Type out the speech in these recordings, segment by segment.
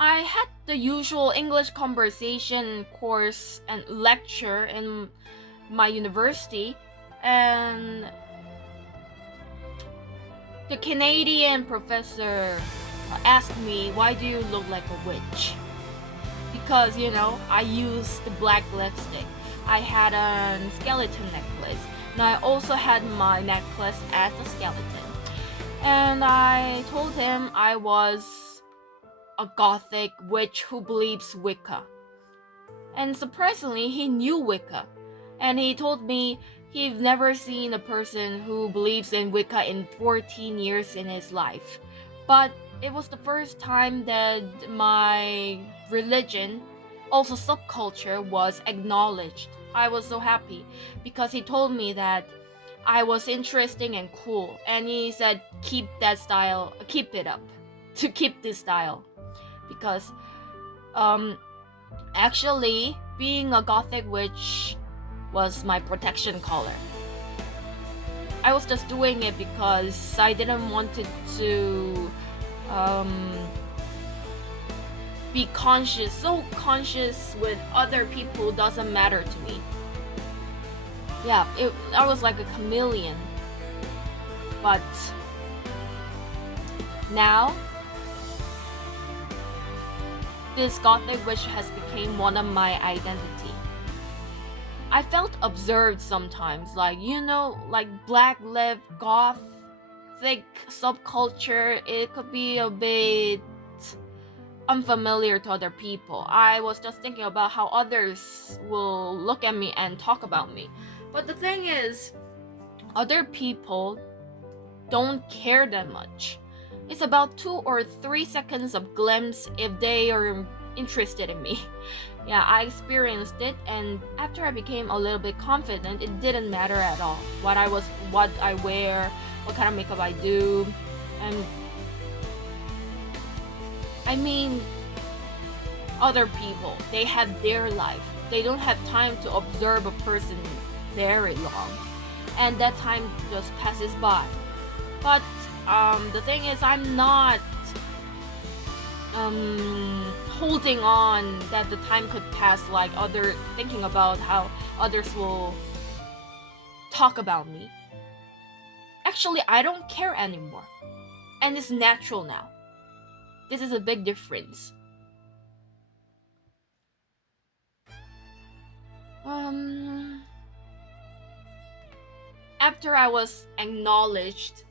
I had the usual English conversation course and lecture in my university, and the Canadian professor asked me, "Why do you look like a witch?" Because, I used the black lipstick. I had a skeleton necklace, and I also had my necklace as a skeleton. And I told him I was a gothic witch who believes Wicca. And surprisingly, he knew Wicca. And he told me he'd never seen a person who believes in Wicca in 14 years in his life. But it was the first time that my religion, also subculture, was acknowledged. I was so happy because he told me that I was interesting and cool, and he said keep that style, keep it up, to keep this style, because actually being a gothic witch was my protection color. I was just doing it because I didn't want it to be so conscious with other people doesn't matter to me. Yeah, I was like a chameleon. But now, this gothic witch has become one of my identity. I felt observed sometimes, like black lip gothic subculture. It could be a bit unfamiliar to other people. I was just thinking about how others will look at me and talk about me. But the thing is, other people don't care that much. It's about 2 or 3 seconds of glimpse if they are interested in me. Yeah, I experienced it, and after I became a little bit confident, it didn't matter at all what I wear, what kind of makeup I do. And I mean, other people, they have their life. They don't have time to observe a person very long, and that time just passes by. But the thing is, I'm not holding on that the time could pass, like thinking about how others will talk about me. Actually, I don't care anymore, and it's natural now. This is a big difference. After I was acknowledged,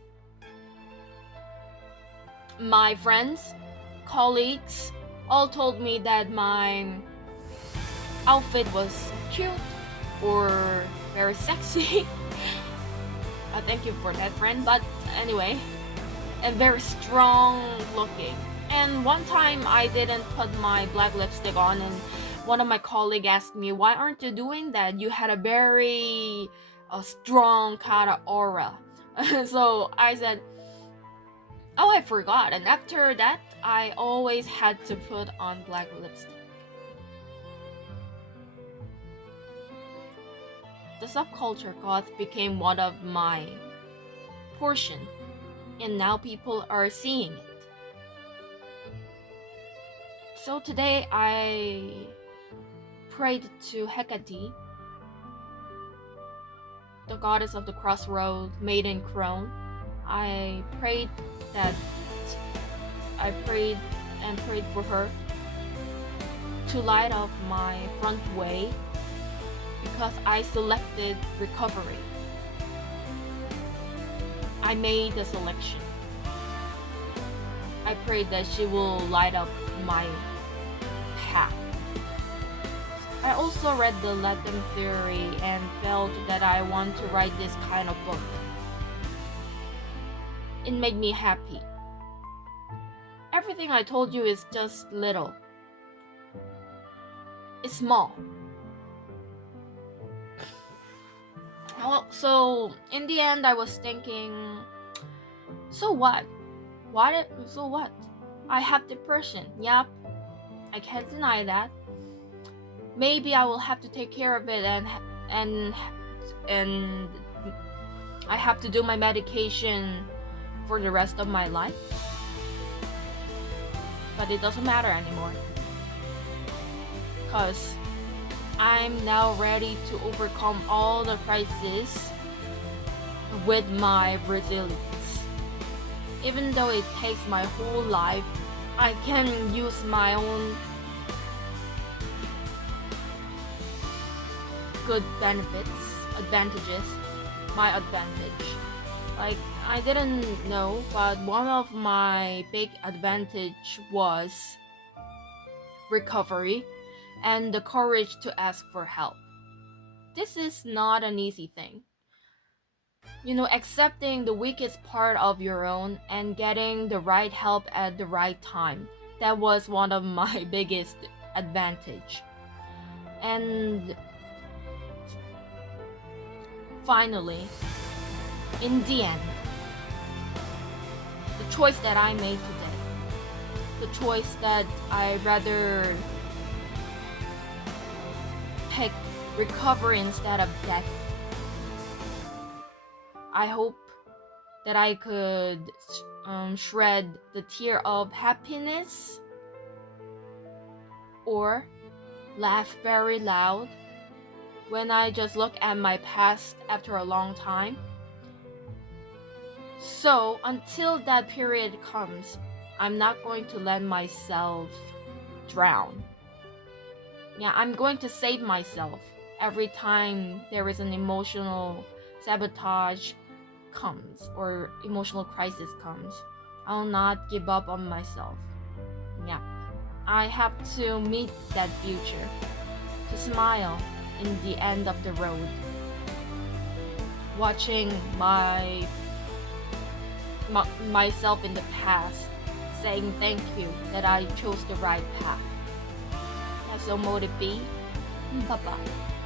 my friends, colleagues, all told me that my outfit was cute or very sexy. I thank you for that, friend. But anyway, and very strong looking. And one time I didn't put my black lipstick on, and one of my colleagues asked me, "Why aren't you doing that? You had a very strong kind of aura." So I said, "Oh, I forgot." And after that, I always had to put on black lipstick. The subculture goth became one of my portion, and now people are seeing it. So today I prayed to Hecate, the goddess of the crossroad, maiden crone. I prayed for her to light up my front way because I selected recovery. I made the selection. I prayed that she will light up my path. I also read the Latin theory and felt that I want to write this kind of book. It made me happy. Everything I told you is just little. It's small. So in the end, I was thinking, so what? So what? I have depression. Yup, I can't deny that. Maybe I will have to take care of it, and I have to do my medication for the rest of my life. but it doesn't matter anymore. Because I'm now ready to overcome all the crises with my resilience. Even though it takes my whole life, I can use my own good advantages, my advantage. Like, I didn't know, but one of my big advantage was recovery and the courage to ask for help. This is not an easy thing. Accepting the weakest part of your own and getting the right help at the right time. That was one of my biggest advantage. And finally, in the end, the choice that I made today, the choice that I rather pick recovery instead of death. I hope that I could shred the tear of happiness or laugh very loud when I just look at my past after a long time. So until that period comes, I'm not going to let myself drown. Yeah, I'm going to save myself every time there is an emotional sabotage comes or emotional crisis comes. I'll not give up on myself. Yeah, I have to meet that future, to smile in the end of the road, watching myself in the past saying thank you that I chose the right path. That's so motive be. Bye bye.